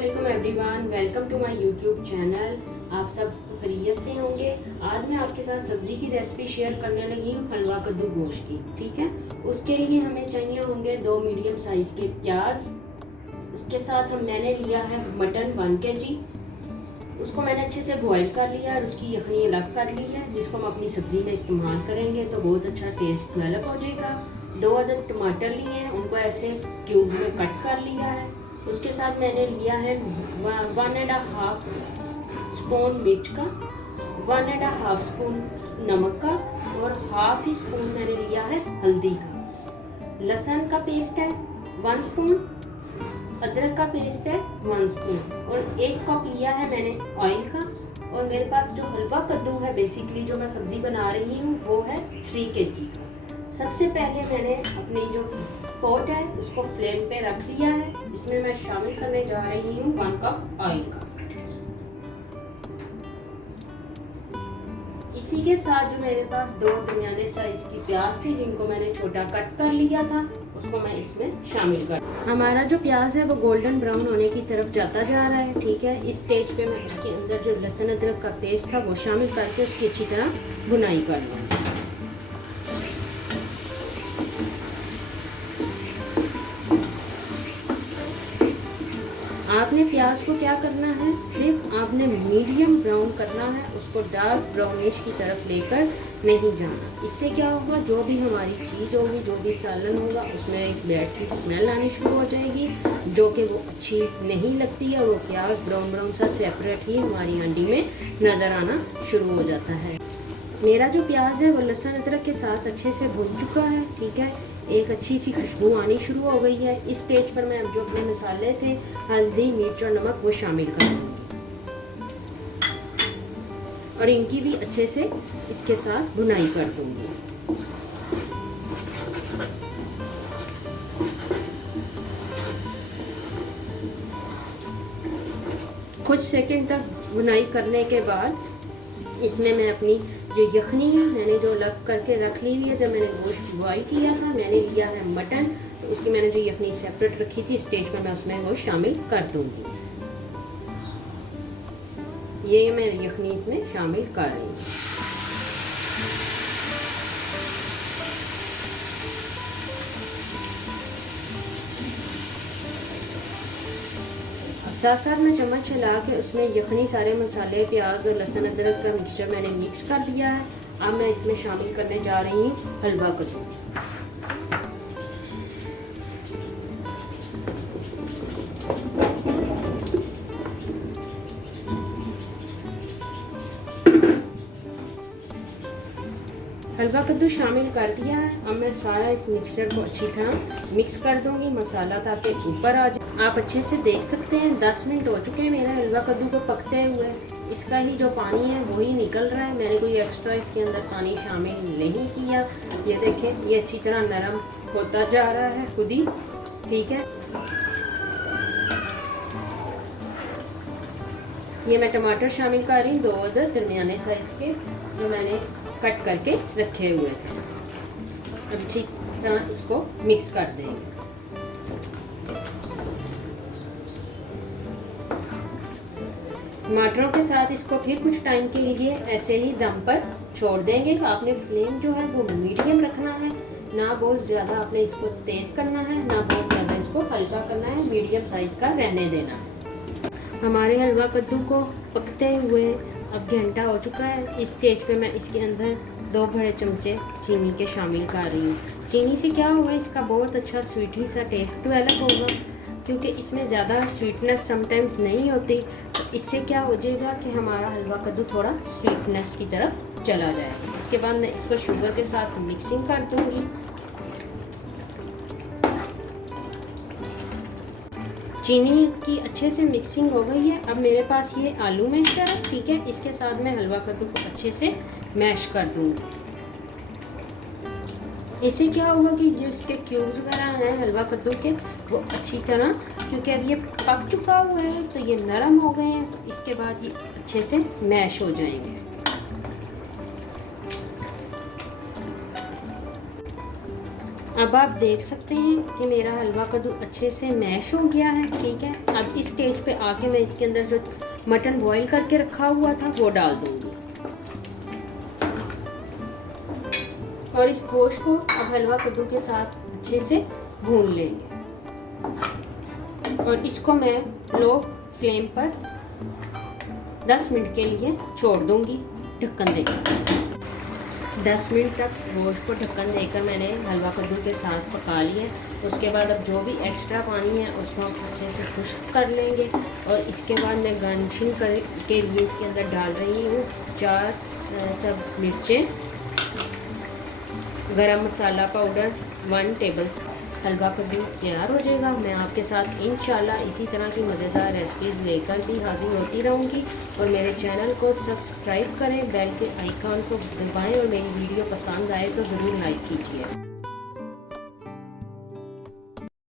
अस्सलामुअलैकुम everyone, welcome to my YouTube channel. आप सब खैरियत से होंगे। आज मैं आपके साथ सब्ज़ी की रेसिपी शेयर करने लगी हूँ, हलवा कद्दू गोश्त की। ठीक है, उसके लिए हमें चाहिए होंगे 2 मीडियम साइज़ के प्याज। उसके साथ मैंने लिया है मटन 1 kg। उसको मैंने अच्छे से बॉईल कर लिया और उसकी यखनी अलग कर ली है, जिसको हम अपनी सब्ज़ी में इस्तेमाल करेंगे तो बहुत अच्छा टेस्ट डेवलप हो जाएगा। 2 अदद टमाटर लिए हैं, उनको ऐसे क्यूब में कट कर लिया है। उसके साथ मैंने लिया है 1.5 स्पून मिर्च का, 1.5 स्पून नमक का और हाफ ही स्पून मैंने लिया है हल्दी का। लहसुन का पेस्ट है 1 स्पून, अदरक का पेस्ट है 1 स्पून और 1 कप लिया है मैंने ऑयल का। और मेरे पास जो हलवा कद्दू है, बेसिकली जो मैं सब्ज़ी बना रही हूँ, वो है 3 kg का। सबसे पहले मैंने अपनी जो पॉट है उसको फ्लेम पे रख लिया है। इसमें मैं शामिल करने जा रही हूँ 1 कप ऑयल का। इसी के साथ जो मेरे पास 2 दरमियाने साइज की प्याज थी, जिनको मैंने छोटा कट कर लिया था, उसको मैं इसमें शामिल कर। हमारा जो प्याज है वो गोल्डन ब्राउन होने की तरफ जाता जा रहा है। ठीक है, इस स्टेज पे मैं उसके अंदर जो लहसुन अदरक का पेस्ट था वो शामिल करके उसकी अच्छी तरह भुनाई कर लूँ। आपने प्याज को क्या करना है, सिर्फ आपने मीडियम ब्राउन करना है, उसको डार्क ब्राउनिश की तरफ लेकर नहीं जाना। इससे क्या होगा, जो भी हमारी चीज़ होगी, जो भी सालन होगा, उसमें एक बैड सी स्मेल आनी शुरू हो जाएगी, जो कि वो अच्छी नहीं लगती है। और वो प्याज ब्राउन ब्राउन सा सेपरेट ही हमारी हांडी में नज़र आना शुरू हो जाता है। मेरा जो प्याज है वो लहसुन अदरक के साथ अच्छे से भून चुका है। ठीक है, एक अच्छी सी खुशबू आनी शुरू हो गई है। इस स्टेज पर मैं जो अपने मसाले थे, हल्दी, मिर्च और नमक, वो शामिल कर दूँगी और इनकी भी अच्छे से इसके साथ भुनाई कर दूँगी। कुछ सेकंड तक भुनाई करने के बाद इसमें मैं अपनी जो यखनी है, मैंने जो अलग करके रख ली है, जब मैंने गोश्त बॉईल किया था, मैंने लिया है मटन, तो उसकी मैंने जो यखनी सेपरेट रखी थी, स्टेज पर मैं उसमें वो शामिल कर दूंगी। ये मैं यखनी इसमें शामिल कर रही हूँ। साथ साथ में चम्मच चला के उसमें यखनी, सारे मसाले, प्याज और लहसुन अदरक का मिक्सचर मैंने मिक्स कर लिया है। अब मैं इसमें शामिल करने जा रही हूँ हलवा कद्दू। हलवा कद्दू शामिल कर दिया है। अब मैं सारा इस मिक्सचर को अच्छी तरह मिक्स कर दूंगी, मसाला ताकि ऊपर आ जाए। आप अच्छे से देख सकते हैं 10 मिनट हो चुके हैं मेरा हलवा कद्दू को पकते हुए। इसका ही जो पानी है वही निकल रहा है, मैंने कोई एक्स्ट्रा इसके अंदर पानी शामिल नहीं किया। ये देखें, ये अच्छी तरह नरम होता जा रहा है खुद ही। ठीक है, ये मैं टमाटर शामिल कर रही हूँ, 2 अदद दरमियाने साइज के, जो मैंने कट करके रखे हुए थे। अब अच्छी तरह इसको मिक्स कर देंगे। टमाटरों के साथ इसको फिर कुछ टाइम के लिए ऐसे ही दम पर छोड़ देंगे। आपने फ्लेम जो है वो मीडियम रखना है, ना बहुत ज़्यादा आपने इसको तेज़ करना है, ना बहुत ज़्यादा इसको हल्का करना है, मीडियम साइज़ का रहने देना है। हमारे हलवा कद्दू को पकते हुए अब घंटा हो चुका है। इस स्टेज पे मैं इसके अंदर 2 बड़े चमचे चीनी के शामिल कर रही हूँ। चीनी से क्या होगा, इसका बहुत अच्छा स्वीटी सा टेस्ट डेवलप होगा, क्योंकि इसमें ज़्यादा स्वीटनेस समटाइम्स नहीं होती। तो इससे क्या हो जाएगा कि हमारा हलवा कद्दू थोड़ा स्वीटनेस की तरफ चला जाएगा। इसके बाद मैं इसको शुगर के साथ मिक्सिंग कर दूँगी। चीनी की अच्छे से मिक्सिंग हो गई है। अब मेरे पास ये आलू मैशर है। ठीक है, इसके साथ मैं हलवा कद्दू को अच्छे से मैश कर दूँगी। इससे क्या होगा कि जो इसके क्यूब्स वगैरह हैं हलवा कद्दू के, वो अच्छी तरह, क्योंकि अब ये पक चुका हुआ है तो ये नरम हो गए हैं, तो इसके बाद ये अच्छे से मैश हो जाएंगे। अब आप देख सकते हैं कि मेरा हलवा कद्दू अच्छे से मैश हो गया है। ठीक है, अब इस स्टेज पे आके मैं इसके अंदर जो मटन बॉईल करके रखा हुआ था वो डाल दूंगी और इस गोश्त को अब हलवा कद्दू के साथ अच्छे से भून लेंगे और इसको मैं लो फ्लेम पर 10 मिनट के लिए छोड़ दूंगी ढक्कन देकर। 10 मिनट तक गोश्त को ढक्कन देकर मैंने हलवा कद्दू के साथ पका लिया। उसके बाद अब जो भी एक्स्ट्रा पानी है उसको हम अच्छे से खुश्क कर लेंगे और इसके बाद मैं गार्निशिंग के लिए इसके अंदर डाल रही हूँ 4 सब्ज़ मिर्चें, गरम मसाला पाउडर 1 टेबल स्पून। हलवा कद्दू तैयार हो जाएगा। मैं आपके साथ इंशाल्लाह इसी तरह की मज़ेदार रेसिपीज़ लेकर भी हाजिर होती रहूँगी और मेरे चैनल को सब्सक्राइब करें, बेल के आइकॉन को दबाएं और मेरी वीडियो पसंद आए तो ज़रूर लाइक कीजिए।